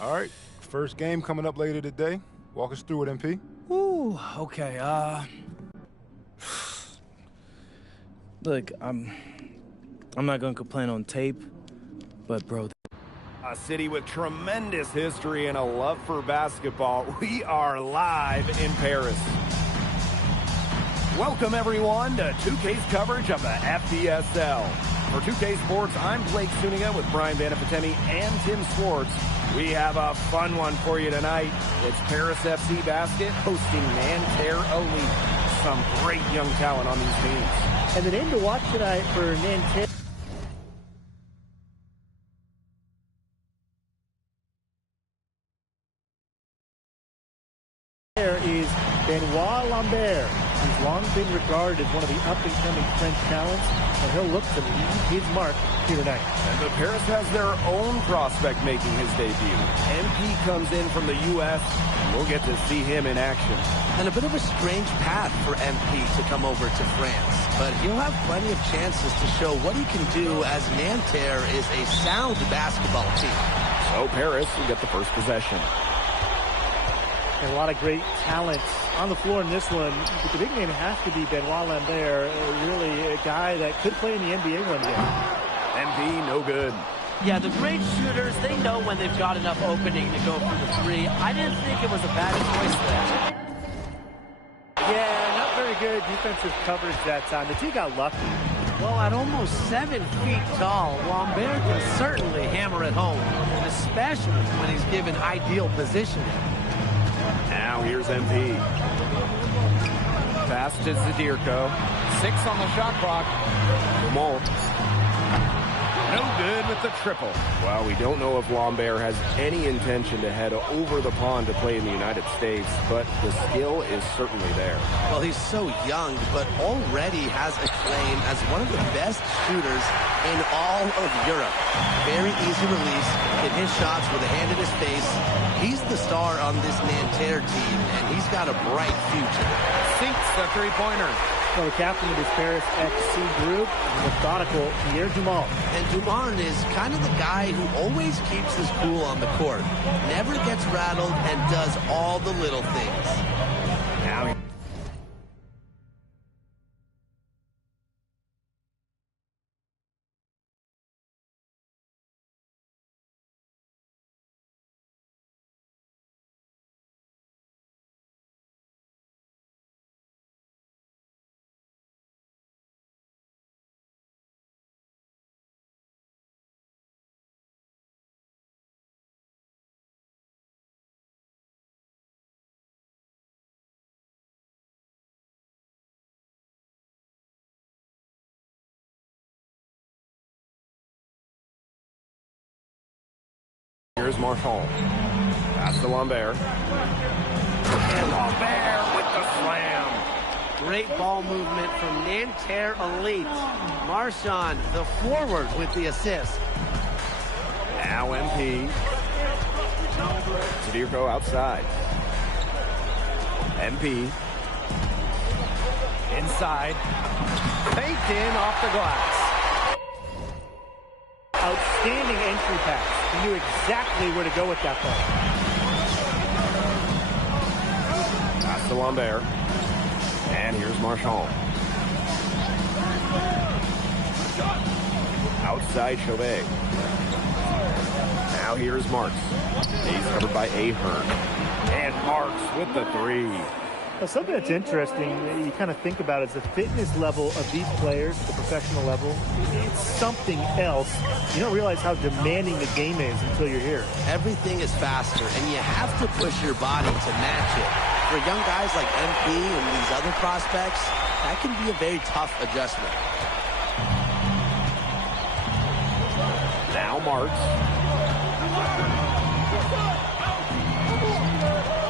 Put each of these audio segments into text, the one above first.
All right, first game coming up later today. Walk us through it, MP. Ooh, okay, look, I'm not gonna complain on tape, but bro, A city with tremendous history and a love for basketball. We are live in Paris. Welcome, everyone, to 2K's coverage of the FDSL. For 2K Sports, I'm Blake Suniga with Brian Vanafitemi and Tim Swartz. We have a fun one for you tonight. It's Paris FC Basket hosting Nanterre Elite. Some great young talent on these teams. And the name to watch tonight for Nanterre is Benoit Lambert, who's long been regarded as one of the up-and-coming French talents, and he'll look to leave his mark here tonight. And the Paris has their own prospect making his debut. MP comes in from the U.S., and we'll get to see him in action. And a bit of a strange path for MP to come over to France, but he'll have plenty of chances to show what he can do, as Nanterre is a sound basketball team. So Paris will get the first possession. And a lot of great talent on the floor in this one. But the big name has to be Benoit Lambert, really a guy that could play in the NBA one day. MP, no good. Yeah, the great shooters, they know when they've got enough opening to go for the three. I didn't think it was a bad choice there. Yeah, not very good defensive coverage that time. The team got lucky. Well, at almost 7 feet tall, Lambert can certainly hammer it home, especially when he's given ideal positioning. Now here's MP. Pass to Zadirko. 6 on the shot clock. Dumont. No good with the triple. Well, we don't know if Lambert has any intention to head over the pond to play in the United States, but the skill is certainly there. Well, he's so young, but already has a claim as one of the best shooters in all of Europe. Very easy release, can hit shots with a hand in his face. He's the star on this Nanterre team, and he's got a bright future. Sinks the three-pointer. Well, the captain of this Paris FC group is methodical Pierre Dumont. And Dumont is kind of the guy who always keeps his cool on the court. Never gets rattled and does all the little things. Now here's Marchand. Pass to Lambert. And Lambert with the slam. Great ball movement from Nanterre Elite. Marchand, the forward, with the assist. Now MP. Zadirko outside. MP. Inside. Faked in off the glass. Outstanding entry pass. He knew exactly where to go with that ball. Pass to Lambert. And here's Marchand. Outside Chauvet. Now here's Marks. He's covered by Ahern. And Marks with the three. Well, something that's interesting that you kind of think about is the fitness level of these players at the professional level. It's something else. You don't realize how demanding the game is until you're here. Everything is faster, and you have to push your body to match it. For young guys like MP and these other prospects, that can be a very tough adjustment. Now Marks.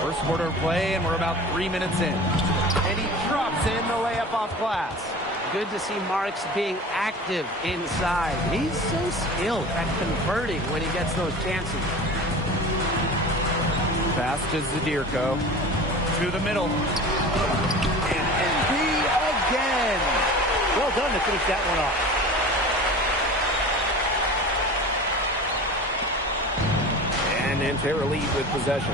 First quarter of play, and we're about 3 minutes in. And he drops in the layup off glass. Good to see Marks being active inside. He's so skilled at converting when he gets those chances. Pass to Zadirko. To the middle. And MP again. Well done to finish that one off. And And Nanterre lead with possession.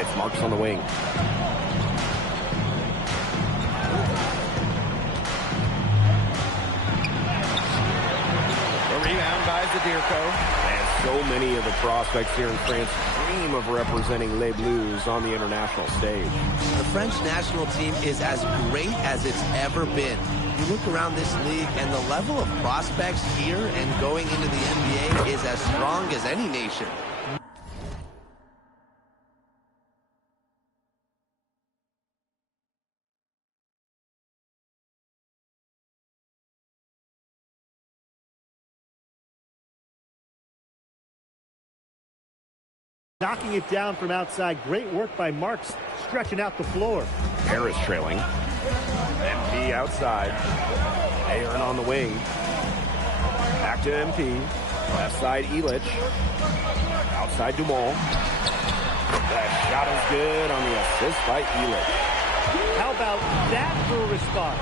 It's Marks on the wing. The rebound by Zadirko. And so many of the prospects here in France dream of representing Les Bleus on the international stage. The French national team is as great as it's ever been. You look around this league, and the level of prospects here and going into the NBA is as strong as any nation. Knocking it down from outside. Great work by Marks, stretching out the floor. Paris trailing. MP outside. Aaron on the wing. Back to MP. Left side, Illich. Outside, Dumont. That shot is good on the assist by Illich. How about that for a response?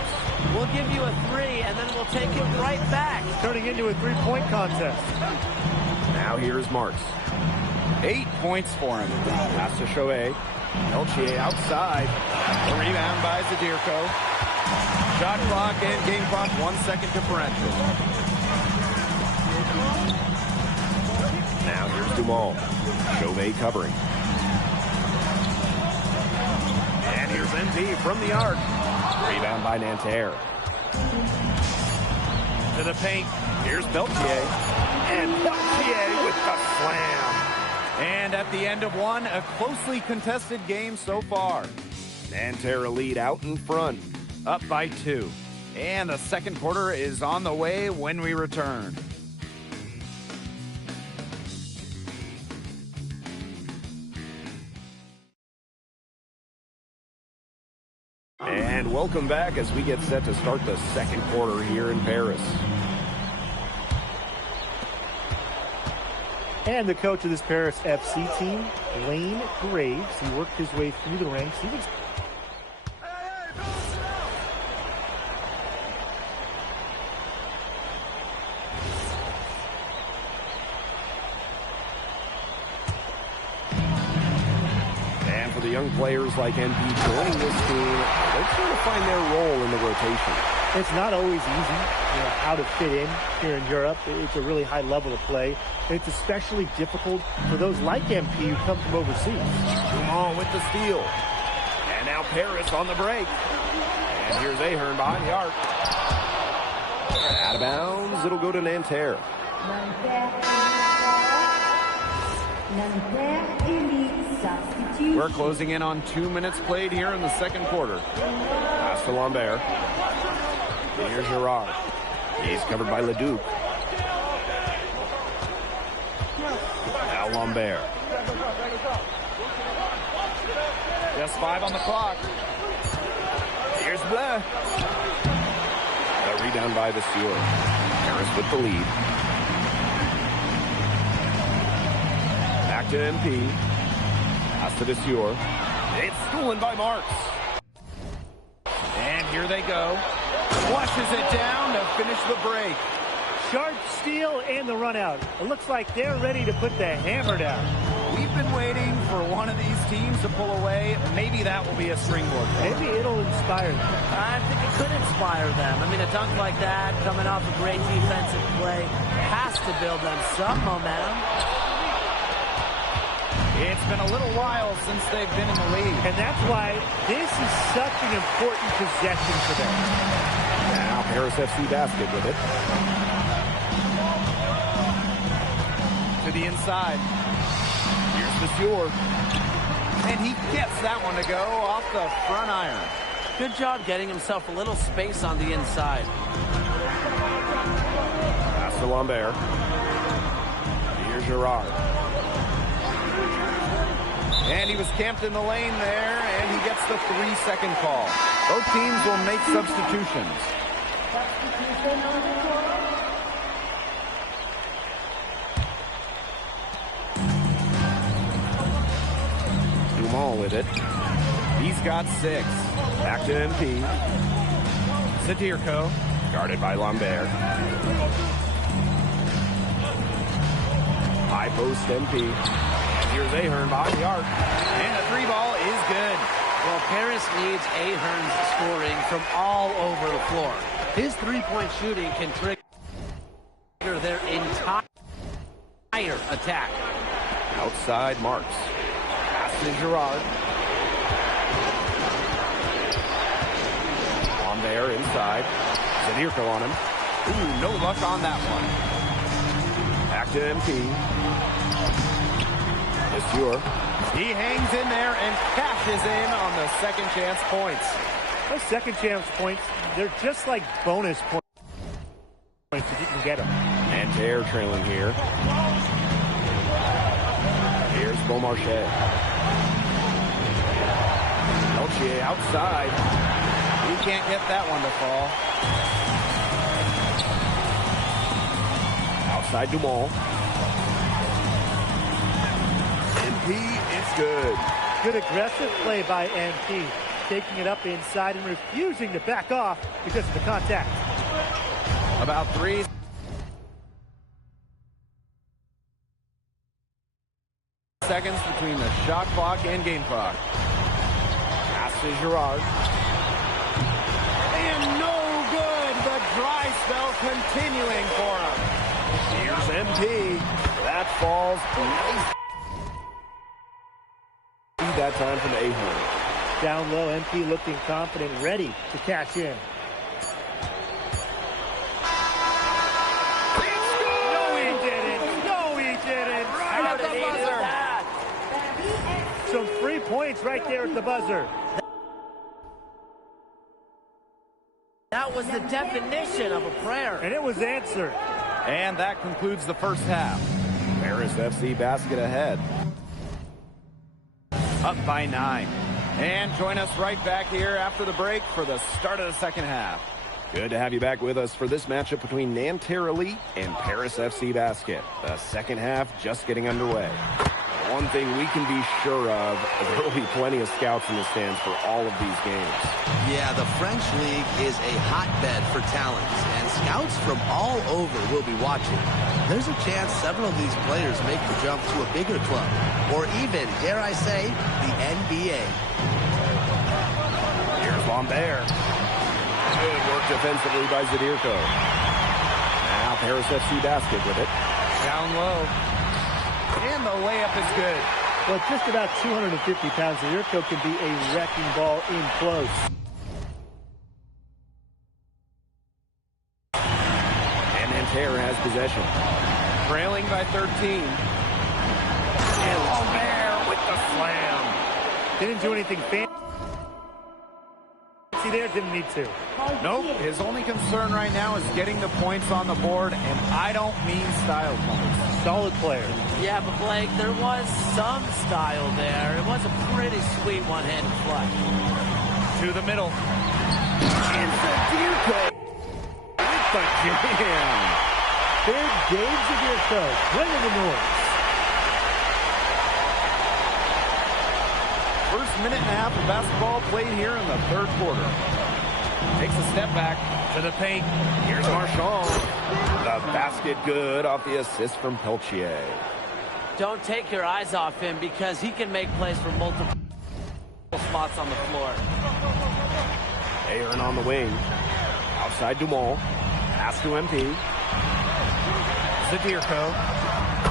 We'll give you a 3, and then we'll take it right back. Turning into a three-point contest. Now here's Marks. 8 points for him. Pass to Chouet. Elchier outside. The rebound by Zadirko. Shot clock and game clock 1 second differential. Now here's Dumont. Chauvet covering. And here's MP from the arc. Rebound by Nanterre. To the paint. Here's Peltier. And Peltier with the slam. And at the end of one, a closely contested game so far. Nanterre lead out in front, up by 2. And the second quarter is on the way when we return. And welcome back as we get set to start the second quarter here in Paris. And the coach of this Paris FC team, Blaine Graves, he worked his way through the ranks. He was and for the young players like MP joining this team, they're trying to find their role in the rotation. It's not always easy, how to fit in here in Europe. It's a really high level of play. It's especially difficult for those like MP who come from overseas. Dumont with the steal. And now Paris on the break. And here's Ahern behind the arc. Out of bounds, it'll go to Nanterre. We're closing in on 2 minutes played here in the second quarter. Pass to Lambert. Here's Girard. He's covered by Leduc. Now Lambert. Just 5 on the clock. Here's Bleu. The rebound by Vasseur. Paris with the lead. Back to MP. Pass to Vasseur. It's stolen by Marks. And here they go. Flushes it down to finish the break. Sharp steal and the run out. It looks like they're ready to put the hammer down. We've been waiting for one of these teams to pull away. Maybe that will be a springboard. Maybe it'll inspire them. I think it could inspire them. I mean, a dunk like that, coming off a great defensive play, has to build them some momentum. It's been a little while since they've been in the lead. And that's why this is such an important possession for them. Now Paris FC basket with it. To the inside. Here's Vasseur. And he gets that one to go off the front iron. Good job getting himself a little space on the inside. Pass to Lambert. Here's Girard. And he was camped in the lane there, and he gets the 3-second call. Both teams will make substitutions. Dumont with it. He's got 6. Back to MP. Zadirko. Guarded by Lambert. High post MP. And here's Ahern behind the arc. And the three ball is good. Well, Paris needs Ahern's scoring from all over the floor. His three-point shooting can trigger their entire attack. Outside Marks. Pass to Girard. On there inside. Zadirko on him. Ooh, no luck on that one. Back to MP. Monsieur. He hangs in there and cashes in on the second chance points. Those second chance points, they're just like bonus points if you can get them. Nanterre trailing here. Here's Beaumarchais. Peltier outside. He can't get that one to fall. Outside Dumont. MP is good. Good aggressive play by MP. Taking it up inside and refusing to back off because of the contact. About 3 seconds between the shot clock and game clock. Pass to Girard. And no good. The dry spell continuing for him. Here's MP. That falls nice. That time from Ahern. Down low, MP looking confident, ready to cash in. No, he didn't. No, he didn't. Right at the buzzer. Some free points right there at the buzzer. That was the definition of a prayer. And it was answered. And that concludes the first half. Paris FC basket ahead. Up by 9. And join us right back here after the break for the start of the second half. Good to have you back with us for this matchup between Nanterre Elite and Paris FC Basket. The second half just getting underway. One thing we can be sure of is there will be plenty of scouts in the stands for all of these games. Yeah, the French League is a hotbed for talents, and scouts from all over will be watching. There's a chance several of these players make the jump to a bigger club, or even, dare I say, the NBA. Here's Lambert. Good work defensively by Zadirko. Now Paris FC Basket with it. Down low. And the layup is good. Well, just about 250 pounds, Zadirko can be a wrecking ball in close. And Nanterre has possession. Trailing by 13. And Lambert with the slam. Didn't do anything fancy there, didn't need to. Nope, his only concern right now is getting the points on the board, and I don't mean style points. Solid player. Yeah, but Blake, there was some style there. It was a pretty sweet one-handed flush. To the middle. And Zadirko with the jam. Big Dave Zadirko, bringing the noise. First minute and a half of basketball played here in the third quarter. Takes a step back to the paint. Here's Marchand. The basket good off the assist from Peltier. Don't take your eyes off him because he can make plays from multiple spots on the floor. Ahern on the wing. Outside Dumont. Pass to MP. Zadirko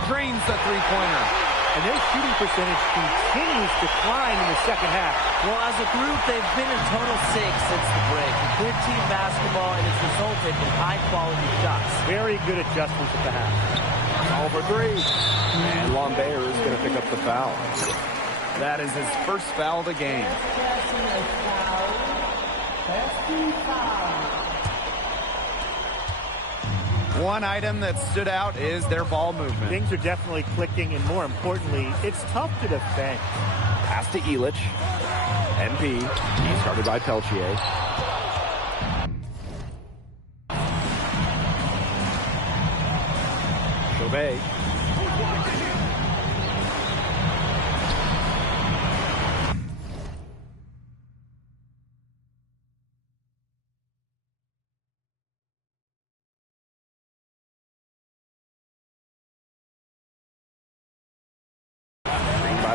drains the three-pointer. And their shooting percentage continues to climb in the second half. Well, as a group, they've been in total 6 since the break. Good team basketball, and it's resulted in high-quality shots. Very good adjustments at the half. All for 3. And Lambert is going to pick up the foul. That is his first foul of the game. One item that stood out is their ball movement. Things are definitely clicking, and more importantly, it's tough to defend. Pass to Elich. MP. He's guarded by Peltier. Chauvet.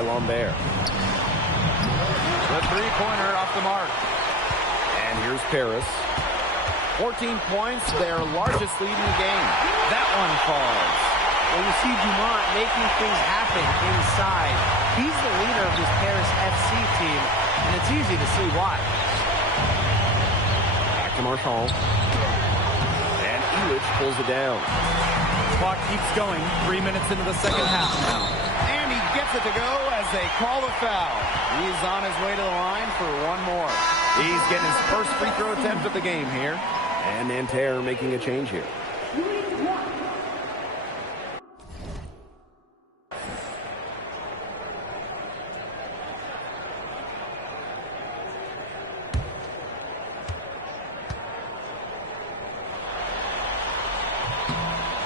Lambert. The three-pointer off the mark. And here's Paris. 14 points, their largest lead in the game. That one falls. Well, you see Dumont making things happen inside. He's the leader of this Paris FC team, and it's easy to see why. Back to Marchand. And Illich pulls it down. Clock keeps going. 3 minutes into the second half now. And he gets it to go as they call a foul. He's on his way to the line for one more. He's getting his first free throw attempt of the game here. And Nanterre making a change here.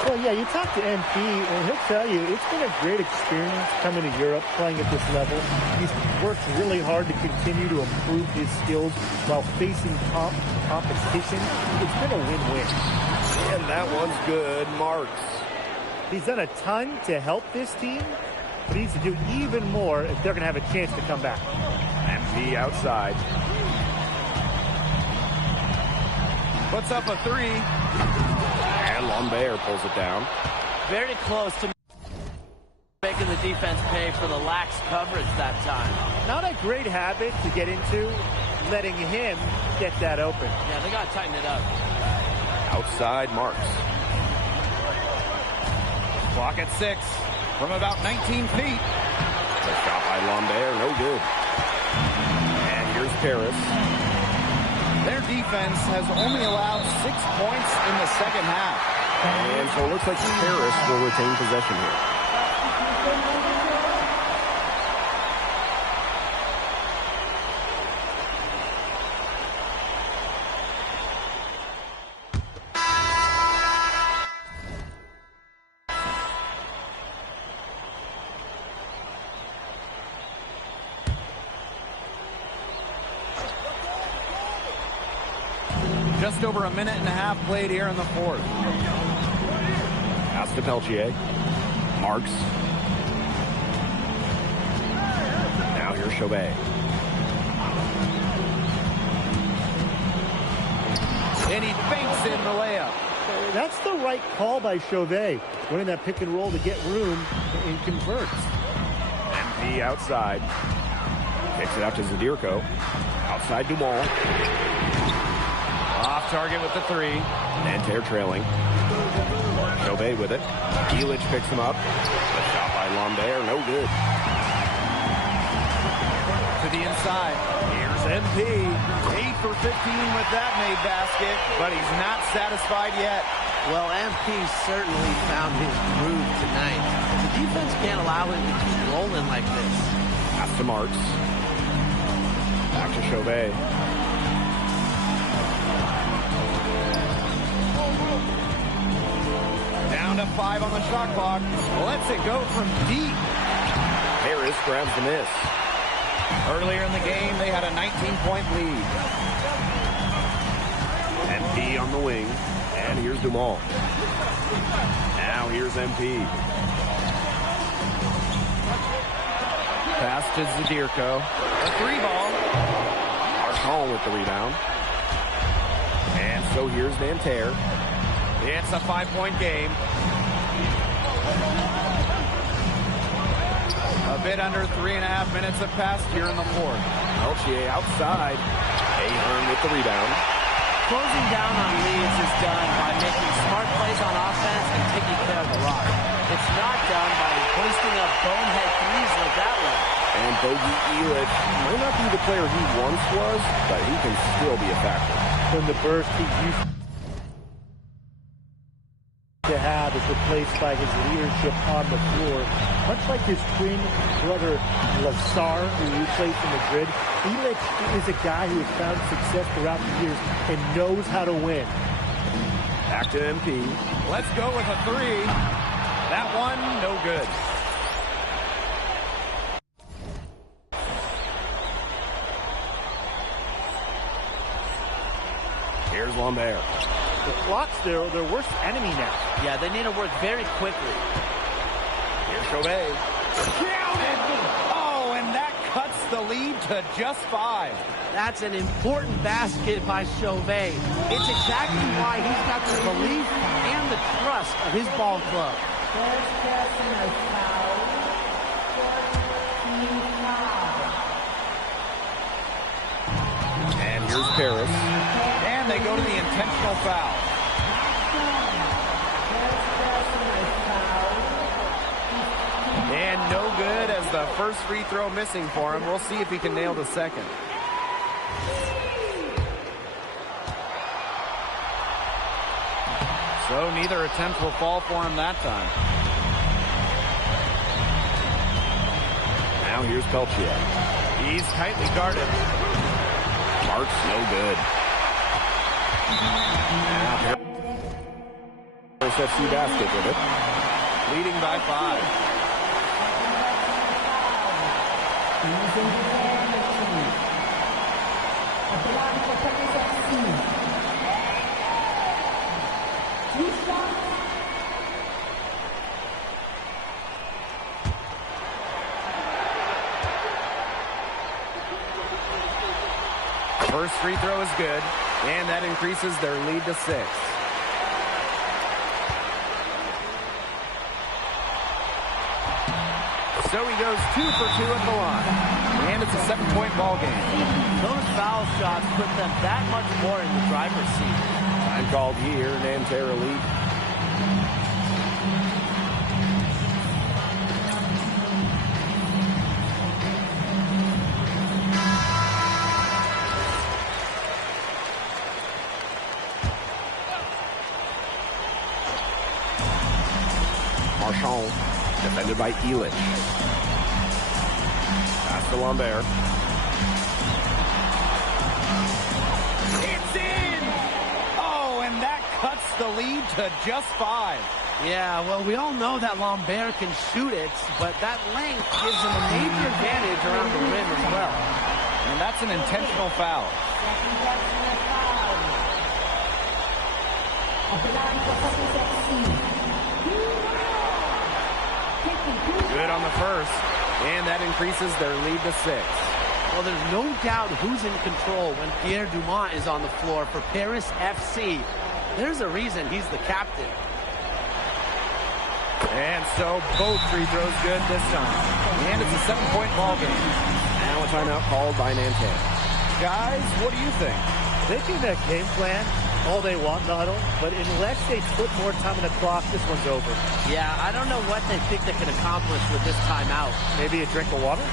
Well, yeah, you talk to MP, and he'll tell you it's been a great experience coming to Europe, playing at this level. He's worked really hard to continue to improve his skills while facing competition. It's been a win-win. And that one's good. Marks. He's done a ton to help this team, but he needs to do even more if they're going to have a chance to come back. MP outside. Puts up a three. And Lambert pulls it down. Very close to making the defense pay for the lax coverage that time. Not a great habit to get into, letting him get that open. Yeah, they got to tighten it up. Outside Marks. Clock at 6 from about 19 feet. The shot by Lambert, no good. And here's Paris. Their defense has only allowed 6 points in the second half. And so it looks like Paris will retain possession here. Just over a minute and a half played here in the fourth. Pass to Peltier. Marks. Now here's Chauvet. And he banks in the layup. That's the right call by Chauvet, running that pick and roll to get room and converts. MP outside. Kicks it out to Zadirko. Outside Dumont. Off target with the three. Nanterre trailing. Chauvet with it. Illich picks him up. The shot by Lambert, no good. To the inside. Here's MP. 8 for 15 with that made basket, but he's not satisfied yet. Well, MP certainly found his groove tonight. The defense can't allow him to keep rolling like this. Pass to Marks. Back to Chauvet. Down to 5 on the shot clock. Lets it go from deep. Harris grabs the miss. Earlier in the game, they had a 19-point lead. MP on the wing. And here's Dumont. Now here's MP. Pass to Zadirko. A three ball. Marchand with the rebound. And so here's Nanterre. It's a 5-point game. A bit under 3.5 minutes have passed here in the fourth. Peltier outside. Ahern with the rebound. Closing down on leads is done by making smart plays on offense and taking care of the rock. It's not done by hoisting up bonehead threes like that one. And Bogey Illich might not be the player he once was, but he can still be a factor. When the burst he used to have is replaced by his leadership on the floor. Much like his twin brother Lassar, who he plays in Madrid, Illich is a guy who has found success throughout the years and knows how to win. Back to MP. Let's go with a three. That one, no good. Here's Lambert. The clock's their worst enemy now. Yeah, they need to work very quickly. Here's Chauvet. Counted! Oh, the lead to just 5. That's an important basket by Chauvet. It's exactly why he's got the belief and the trust of his ball club. And here's Paris. And they go to the intentional foul. And no good as the first free throw missing for him. We'll see if he can nail the second. So neither attempt will fall for him that time. Now here's Peltier. He's tightly guarded. Marks no good. Now Paris FC basket with it. Leading by 5. First free throw is good, and that increases their lead to 6. So he goes 2 for 2 at the line, and it's a 7-point ball game. Those foul shots put them that much more in the driver's seat. Time called here, Nanterre lead. Marchand, defended by Elich. Pass to Lambert. It's in! Oh, and that cuts the lead to just 5. Yeah, well, we all know that Lambert can shoot it, but that length gives him a major advantage around the rim as well. And that's an intentional foul. Good on the first, and that increases their lead to 6. Well, there's no doubt who's in control when Pierre Dumont is on the floor for Paris FC. There's a reason he's the captain. And so both free throws good this time. And it's a 7-point ball game. Now a timeout called by Nanterre. Guys, what do you think? They can game plan all they want in the huddle, but unless they put more time on the clock, this one's over. Yeah, I don't know what they think they can accomplish with this timeout. Maybe a drink of water?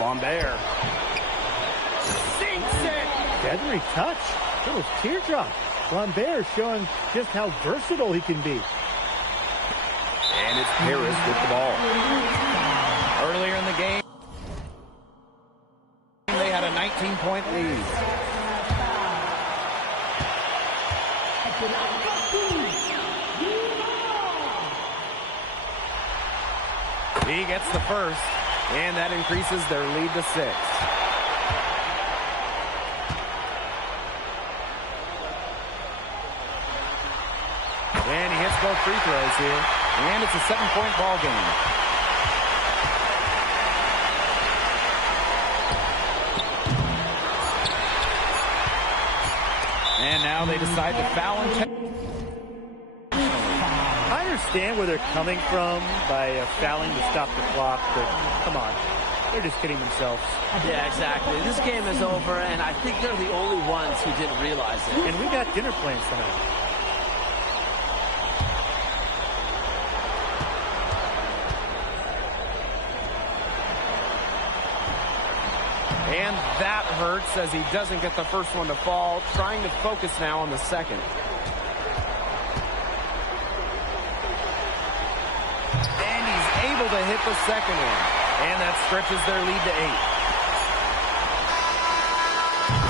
Lambert. Sinks it! Deadly touch. Little teardrop. Lambert showing just how versatile he can be. And it's Paris with the ball. Earlier in the game, they had a 19-point lead. He gets the first. And that increases their lead to 6. And he hits both free throws here. And it's a 7-point ball game. And now they decide to foul him. I understand where they're coming from by fouling to stop the clock, but come on. They're just kidding themselves. Yeah, exactly. This game is over, and I think they're the only ones who didn't realize it. And we got dinner plans tonight. And that hurts as he doesn't get the first one to fall. Trying to focus now on the second. And he's able to hit the second one. And that stretches their lead to 8.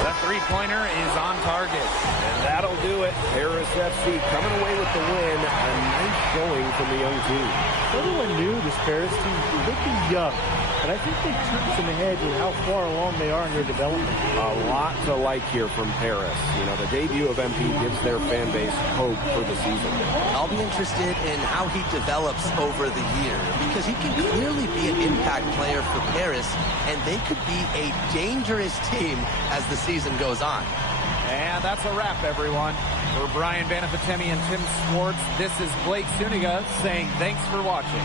The three-pointer is on target. And that'll do it. Paris FC coming away with the win. A nice showing from the young team. Everyone knew this Paris team would be young, but I think they turned some heads with how far along they are in their development. A lot to like here from Paris. You know, the debut of MP gives their fan base hope for the season. I'll be interested in how he develops over the year because he can clearly be an impact player for Paris, and they could be a dangerous team as the season goes on. And that's a wrap, everyone. For Brian Banafitemi and Tim Swartz, this is Blake Suniga saying thanks for watching.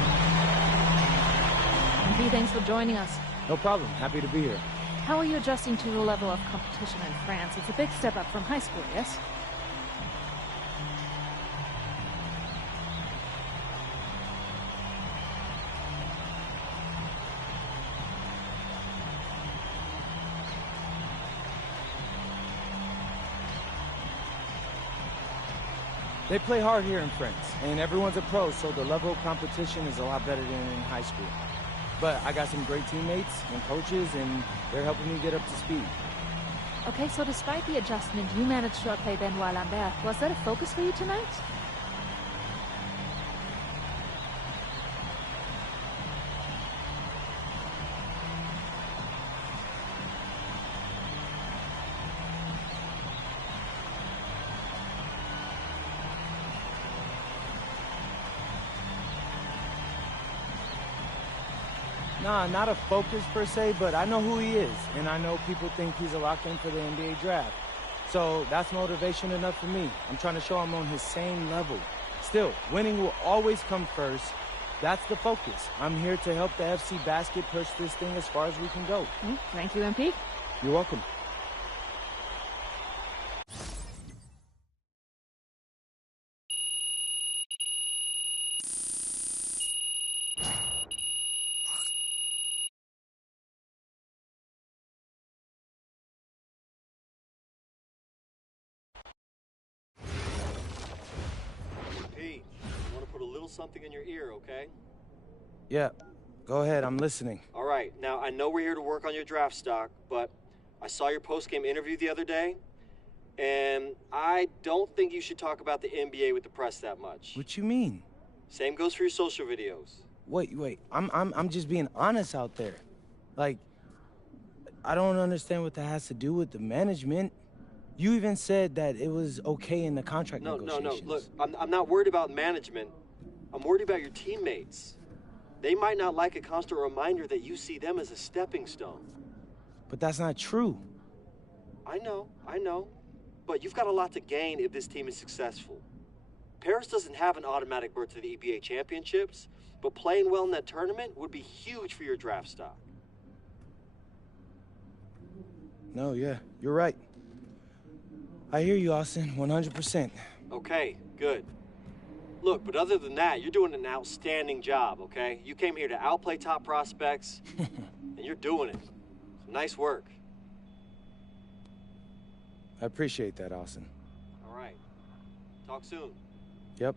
MP, thanks for joining us. No problem. Happy to be here. How are you adjusting to the level of competition in France? It's a big step up from high school, yes? They play hard here in France, and everyone's a pro, so the level of competition is a lot better than in high school. But I got some great teammates and coaches, and they're helping me get up to speed. Okay, so despite the adjustment, you managed to outplay Benoit Lambert. Was that a focus for you tonight? Nah, not a focus per se, but I know who he is, and I know people think he's a lock-in for the NBA draft. So that's motivation enough for me. I'm trying to show I'm on his same level. Still, winning will always come first. That's the focus. I'm here to help the FC Basket push this thing as far as we can go. Thank you, MP. You're welcome. Pete, I want to put a little something in your ear, okay? Yeah, go ahead. I'm listening. All right, now I know we're here to work on your draft stock, but I saw your post-game interview the other day, and I don't think you should talk about the NBA with the press that much. What you mean? Same goes for your social videos. Wait. I'm just being honest out there. Like, I don't understand what that has to do with the management. You even said that it was okay in the contract negotiations. No. Look, I'm not worried about management. I'm worried about your teammates. They might not like a constant reminder that you see them as a stepping stone. But that's not true. I know. But you've got a lot to gain if this team is successful. Paris doesn't have an automatic berth to the EBA championships, but playing well in that tournament would be huge for your draft stock. No, yeah, you're right. I hear you, Austin, 100%. Okay, good. Look, but other than that, you're doing an outstanding job, okay? You came here to outplay top prospects, and you're doing it. Nice work. I appreciate that, Austin. All right. Talk soon. Yep.